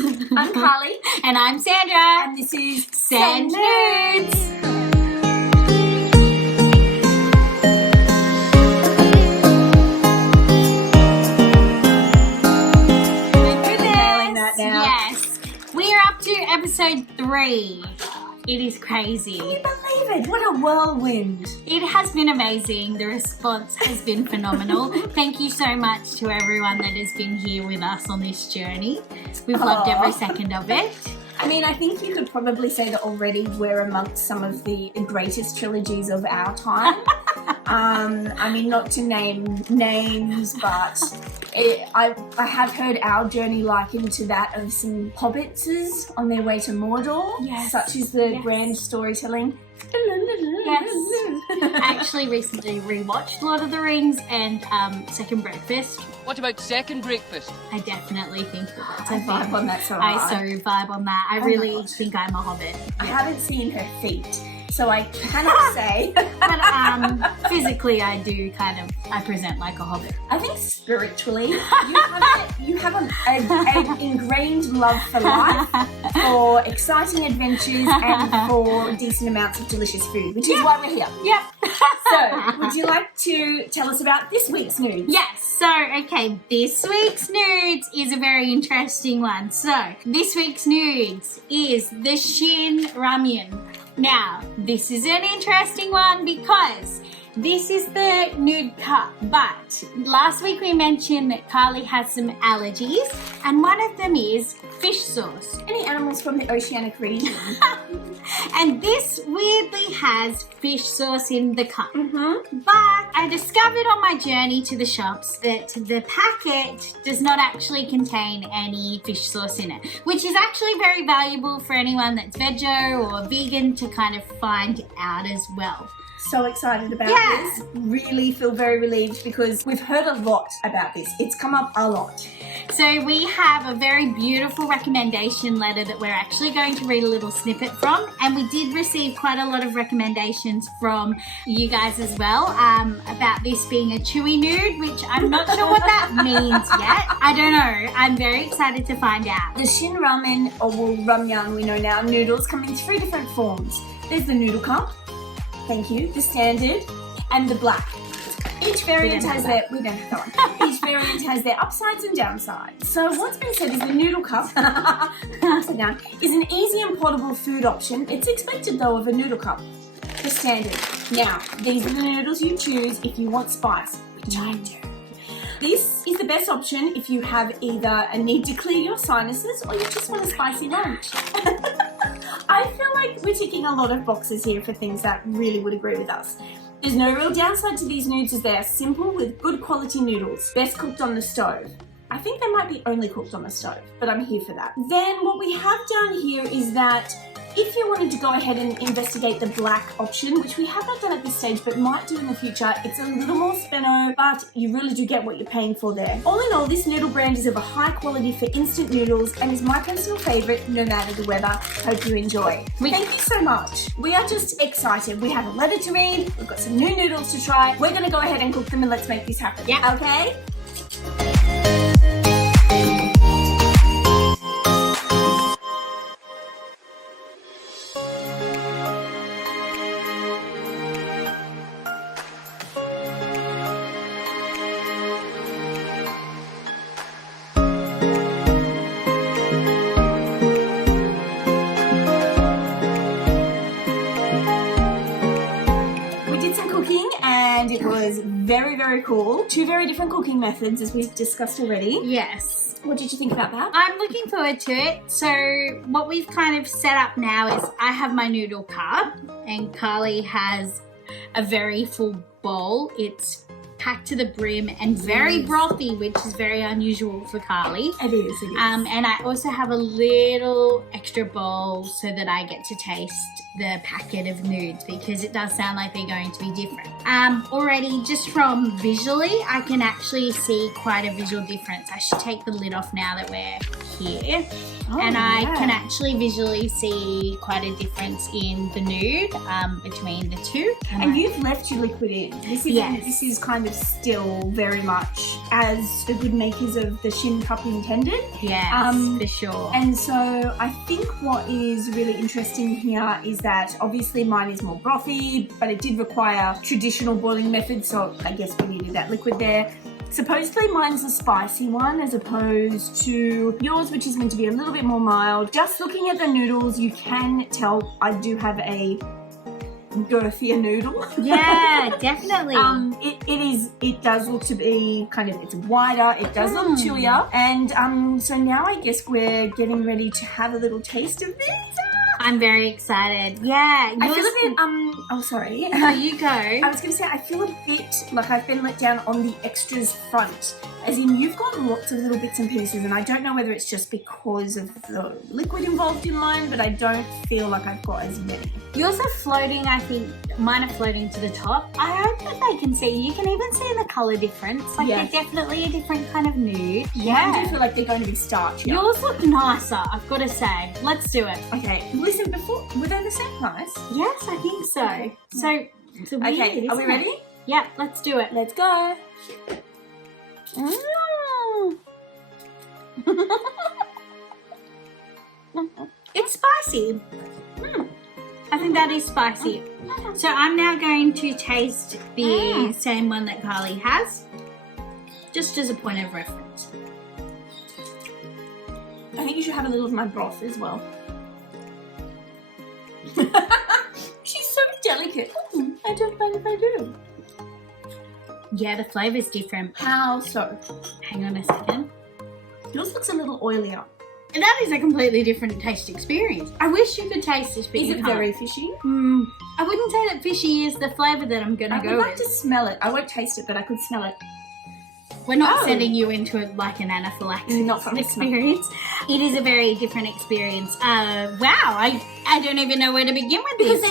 I'm Carly. And I'm Sandra. And this is Send Nudes. Yes, we are up to episode 3. It is crazy. Can you believe it? What a whirlwind. It has been amazing. The response has been phenomenal. Thank you so much to everyone that has been here with us on this journey. We've loved every second of it. I mean, I think you could probably say that already we're amongst some of the greatest trilogies of our time. I mean, not to name names, but I have heard our journey likened to that of some hobbitses on their way to Mordor, such as the grand storytelling. Yes. I actually recently rewatched Lord of the Rings and Second Breakfast. What about Second Breakfast? I definitely think that's I vibe on that so I hard. so vibe on that. I really think I'm a hobbit. I haven't seen her feet, so I cannot say. But physically I do I present like a hobbit. I think spiritually, you have an ingrained love for life, for exciting adventures, and for decent amounts of delicious food, which is why we're here. Yep. So, would you like to tell us about this week's nudes? Yes. So, okay, this week's nudes is a very interesting one. So, this week's nudes is the Shin Ramyun. Now, this is an interesting one because this is the nude cup, but last week we mentioned that Carly has some allergies, and one of them is fish sauce. Any animals from the oceanic region? And this weirdly has fish sauce in the cup. Mm-hmm. But I discovered on my journey to the shops that the packet does not actually contain any fish sauce in it, which is actually very valuable for anyone that's veggie or vegan to kind of find out as well. So excited about this. Really feel very relieved because we've heard a lot about this. It's come up a lot. So we have a very beautiful recommendation letter that we're actually going to read a little snippet from, and we did receive quite a lot of recommendations from you guys as well about this being a chewy nude, which I'm not sure what that means yet. I don't know. I'm very excited to find out. The Shin Ramen, or Ramyun we know now, noodles come in 3 different forms. There's the noodle cup, thank you, the standard, and the black. Each variant has their Each variant has their upsides and downsides. So what's been said is the noodle cup upside down, is an easy and portable food option. It's expected though of a noodle cup. The standard. Now, these are the noodles you choose if you want spice, which I do. This is the best option if you have either a need to clear your sinuses or you just want a spicy lunch. I feel like we're ticking a lot of boxes here for things that really would agree with us. There's no real downside to these nudes as they are simple with good quality noodles, best cooked on the stove. I think they might be only cooked on the stove, but I'm here for that. Then what we have down here is that if you wanted to go ahead and investigate the black option, which we have not done at this stage but might do in the future, it's a little more spenno, but you really do get what you're paying for there. All in all, this noodle brand is of a high quality for instant noodles and is my personal favourite no matter the weather. Hope you enjoy. Thank you so much. We are just excited. We have a letter to read, we've got some new noodles to try. We're going to go ahead and cook them and let's make this happen. Yeah. Okay? And it was very, very cool. 2 very different cooking methods as we've discussed already. Yes. What did you think about that? I'm looking forward to it. So what we've kind of set up now is I have my noodle cup and Carly has a very full bowl. It's packed to the brim and very brothy, which is very unusual for Carly. It is. And I also have a little extra bowl so that I get to taste the packet of nudes because it does sound like they're going to be different. Already just from visually, I can actually see quite a visual difference. I should take the lid off now that we're here. I can actually visually see quite a difference in the nude between the two. And you've left your liquid in. This is kind we're still very much as the good makers of the Shin Cup intended. Yes, for sure. And so I think what is really interesting here is that obviously mine is more brothy, but it did require traditional boiling methods, so I guess we needed that liquid there. Supposedly mine's a spicy one as opposed to yours, which is meant to be a little bit more mild. Just looking at the noodles, you can tell I do have a girthier noodle. Yeah, definitely. It does look to be kind of, it's wider, it does look chewier. And so now I guess we're getting ready to have a little taste of this. I'm very excited. Yeah. I feel a bit, oh sorry. No, you go. I was going to say, I feel a bit like I've been let down on the extras front. As in, you've got lots of little bits and pieces, and I don't know whether it's just because of the liquid involved in mine, but I don't feel like I've got as many. Yours are floating, I think. Mine are floating to the top. I hope that they can see. You can even see the colour difference. Like, yes. They're definitely a different kind of nude. I do feel like they're going to be starchy. Yours look nicer, I've got to say. Let's do it. Okay, listen, before, were they the same price? Yes, I think so. Okay. So, it's weird, Okay, are we isn't ready? it? Yeah, let's do it. Let's go. It's spicy. I think that is spicy. So I'm now going to taste the same one that Carly has, just as a point of reference. I think you should have a little of my broth as well. She's so delicate. I don't mind if I do. Yeah, the flavour's different. How so? Hang on a second. Yours looks a little oilier. And that is a completely different taste experience. I wish you could taste this, but Is you it can't. very fishy? I wouldn't say that fishy is the flavour that I'm going to I go would like with. to smell it. I won't taste it, but I could smell it. We're not Oh. sending you into it like an anaphylaxis Not from the smell. experience. It is a very different experience. Wow, I don't even know where to begin with Because this.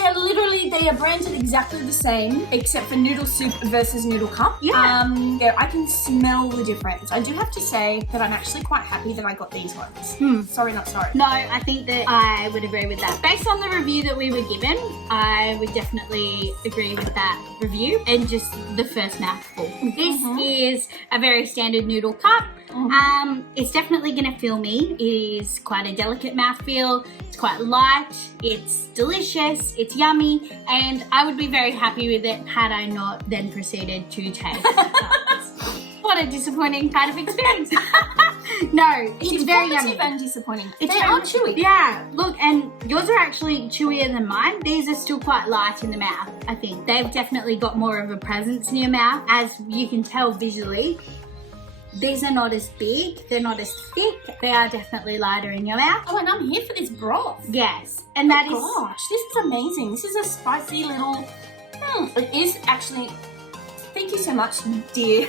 they are branded exactly the same, except for noodle soup versus noodle cup. Yeah. Yeah, I can smell the difference. I do have to say that I'm actually quite happy that I got these ones. Sorry, not sorry. No, I think that I would agree with that. Based on the review that we were given, I would definitely agree with that review and just the first mouthful. This is a very standard noodle cup. It's definitely going to fill me. It is quite a delicate mouthfeel. It's quite light. It's delicious. It's yummy. And I would be very happy with it had I not then proceeded to taste the cups. What a disappointing kind of experience. No, it's very yummy. and disappointing. It's They very- are chewy. Yeah, look, and yours are actually chewier than mine. These are still quite light in the mouth, I think. They've definitely got more of a presence in your mouth, as you can tell visually. These are not as big, they're not as thick, they are definitely lighter in your mouth. Oh, and I'm here for this broth. Yes, and that is... Gosh, this is amazing. This is a spicy little... It is actually... Thank you so much, dear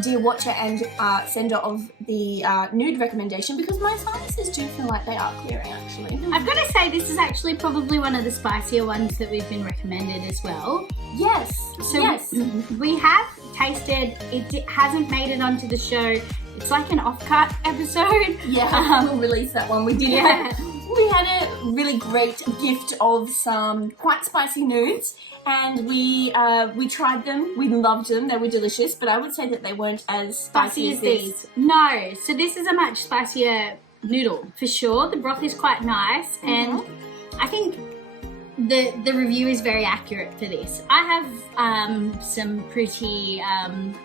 dear watcher and sender of the nude recommendation, because my sinuses do feel like they are clearing, actually. I've got to say, this is actually probably one of the spicier ones that we've been recommended as well. Yes. So yes. we have tasted, it hasn't made it onto the show. It's like an off-cut episode. Yeah, we'll release that one. We did Yeah. We had a really great gift of some quite spicy nudes, and we tried them. We loved them. They were delicious, but I would say that they weren't as spicy as these. No, so this is a much spicier noodle for sure. The broth is quite nice, and I think the review is very accurate for this. I have some pretty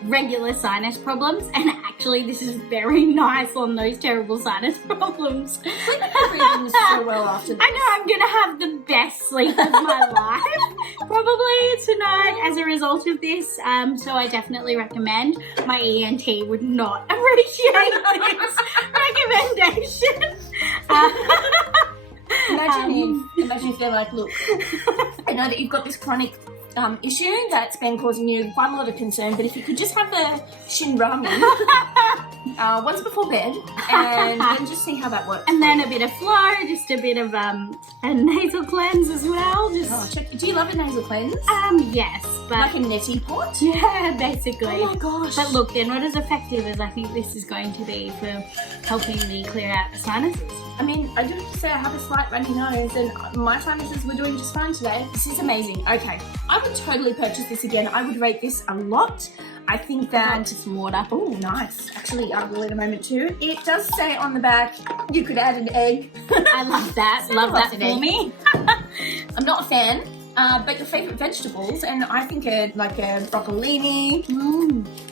regular sinus problems, and actually this is very nice on those terrible sinus problems. We're breathing so well after this. I know I'm gonna have the best sleep of my life probably tonight as a result of this, so I definitely recommend. My ENT would not appreciate this recommendation. Imagine if they're like, look, I know that you've got this chronic issue that's been causing you quite a lot of concern, but if you could just have the Shin Ramyun, once before bed, and then just see how that works. And then a bit of flow, just a bit of a nasal cleanse as well. Just check. Do you love a nasal cleanse? yes, but Like a neti pot? yeah, basically. Oh my gosh. But look, they're not as effective as I think this is going to be for helping me clear out the sinuses. I mean, I do have to say I have a slight runny nose and my sinuses were doing just fine today. This is amazing. Okay, I would totally purchase this again. I would rate this a lot. I think that... Into some water. Oh, nice. Actually, I will in a moment too. It does say on the back, you could add an egg. I love that. Love that for me. I'm not a fan. But your favourite vegetables, and I think like a broccolini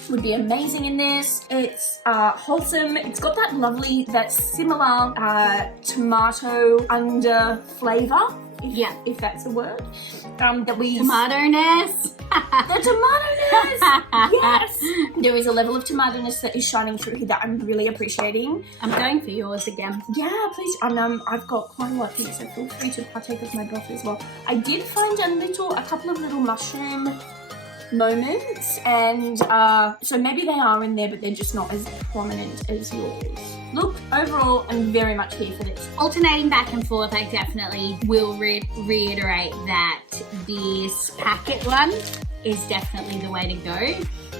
would be amazing in this. It's wholesome. It's got that similar tomato under flavour, if that's a word. That we Tomato-ness. The tomato-ness! Yes! There is a level of tomato-ness that is shining through here that I'm really appreciating. I'm going for yours again. Yeah, please. I've got quite a lot here, so feel free to partake of my broth as well. I did find a couple of little mushroom moments, and so maybe they are in there, but they're just not as prominent as yours. Look, overall, I'm very much here for this. Alternating back and forth, I definitely will reiterate that this packet one is definitely the way to go.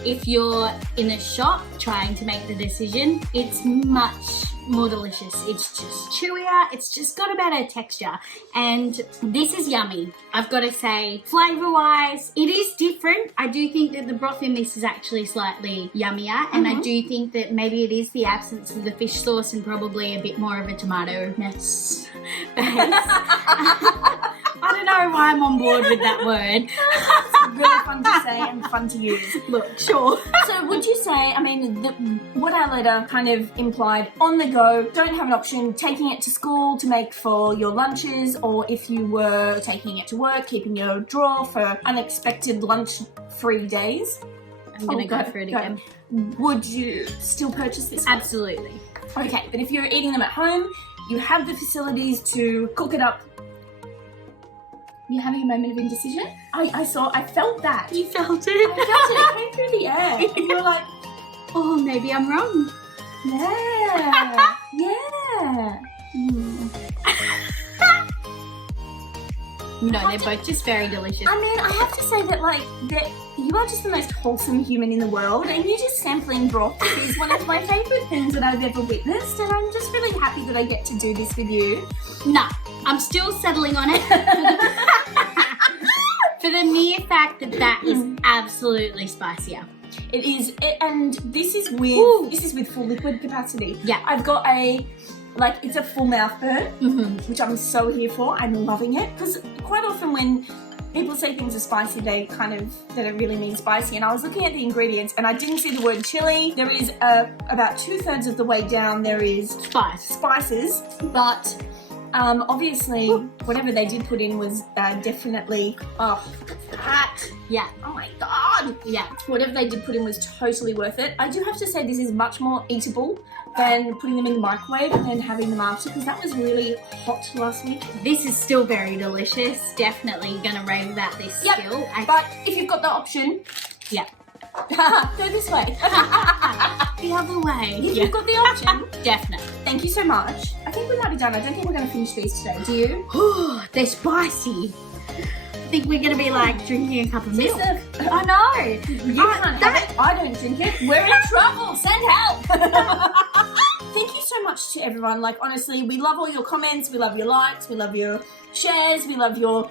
If you're in a shop trying to make the decision, it's much more delicious. It's just chewier. It's just got a better texture. And this is yummy. I've got to say, flavor-wise, it is different. I do think that the broth in this is actually slightly yummier. And I do think that maybe it is the absence of the fish sauce and probably a bit more of a tomato-ness base. I don't know why I'm on board with that word. It's really fun to say and fun to use. Look, sure. So would you say, I mean, what our letter kind of implied, on the go, don't have an option, taking it to school to make for your lunches, or if you were taking it to work, keeping your drawer for unexpected lunch-free days? I'm going to go for it again. Would you still purchase this one? Absolutely. Okay, but if you're eating them at home, you have the facilities to cook it up. You're having a moment of indecision? I felt that. You felt it? I felt it. It came through the air. You were like, oh, maybe I'm wrong. yeah, yeah. No, they're both just very delicious. I mean, I have to say that, that you are just the most wholesome human in the world, and you just sampling broth is one of my favourite things that I've ever witnessed, and I'm just really happy that I get to do this with you. No, I'm still settling on it. For the mere fact that is absolutely spicier. It is, and this is with full liquid capacity. Yeah. I've got it's a full mouth burn, which I'm so here for. I'm loving it, because quite often when people say things are spicy, they don't really mean spicy. And I was looking at the ingredients and I didn't see the word chili. There is about 2/3 of the way down there is spices, but obviously whatever they did put in was definitely hot. Yeah. Oh my god. Yeah. Whatever they did put in was totally worth it. I do have to say this is much more eatable than putting them in the microwave and then having them after, because that was really hot last week. This is still very delicious. Definitely gonna rave about this still. But if you've got the option, go this way. The other way. If you've got the option, definitely. Thank you so much. I think we might be done. I don't think we're going to finish these today. Do you? They're spicy. I think we're going to be drinking a cup of milk. I know. You can't have it. I don't drink it. We're in trouble. Send help. Thank you so much to everyone. Honestly, we love all your comments. We love your likes. We love your shares. We love your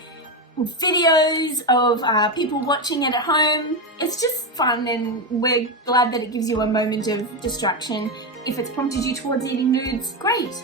videos of people watching it at home. It's just fun, and we're glad that it gives you a moment of distraction. If it's prompted you towards eating nudes, great.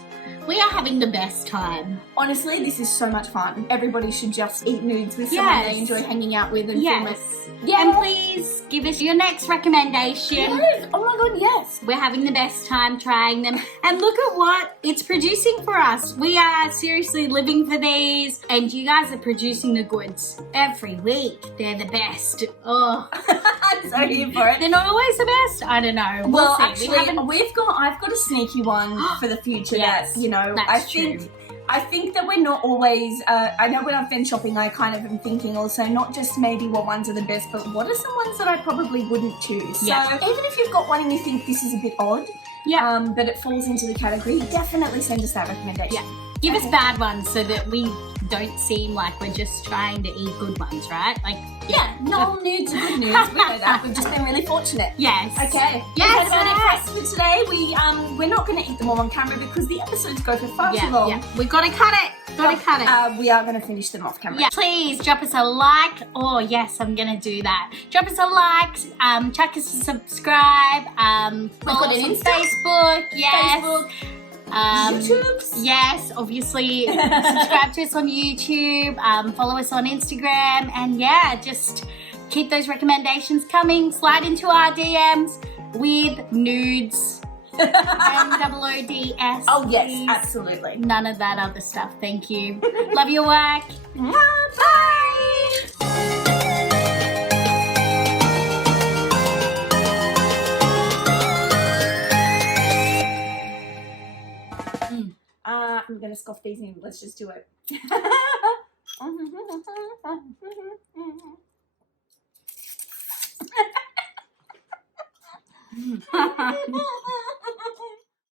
We are having the best time. Honestly, this is so much fun. Everybody should just eat nudes with someone they enjoy hanging out with and film it. Yeah. And please give us your next recommendation. Yes. Oh my god, yes. We're having the best time trying them. And look at what it's producing for us. We are seriously living for these, and you guys are producing the goods every week. They're the best. Oh. I'm so here for it. They're not always the best. I don't know. Well, see. actually, I've got a sneaky one for the future. Yes, I think that we're not always, I know when I've been shopping, I kind of am thinking also not just maybe what ones are the best, but what are some ones that I probably wouldn't choose. Yeah. So even if you've got one and you think this is a bit odd, Yeah. that it falls into the category, definitely send us that recommendation. Yeah. Give us bad ones so that we don't seem like we're just trying to eat good ones, right? Like, Yeah, no all nudes are good nudes. We know that. We've just been really fortunate. yes. Okay. Yes, We've had about it for today. We're not going to eat them all on camera because the episodes go for far too long. Yeah. We've got to cut it. Cut it. We are going to finish them off camera. Yeah, please drop us a like. Oh, yes, I'm going to do that. Drop us a like, chuck us a subscribe, follow us an on Insta? Facebook. Yes. Facebook, YouTubes. Yes, obviously subscribe to us on YouTube, follow us on Instagram, and yeah, just keep those recommendations coming. Slide into our DMs with nudes. NOODS. Oh, yes, please. absolutely. None of that other stuff. Thank you. Love your work. Bye. I'm going to scoff these in. Let's just do it.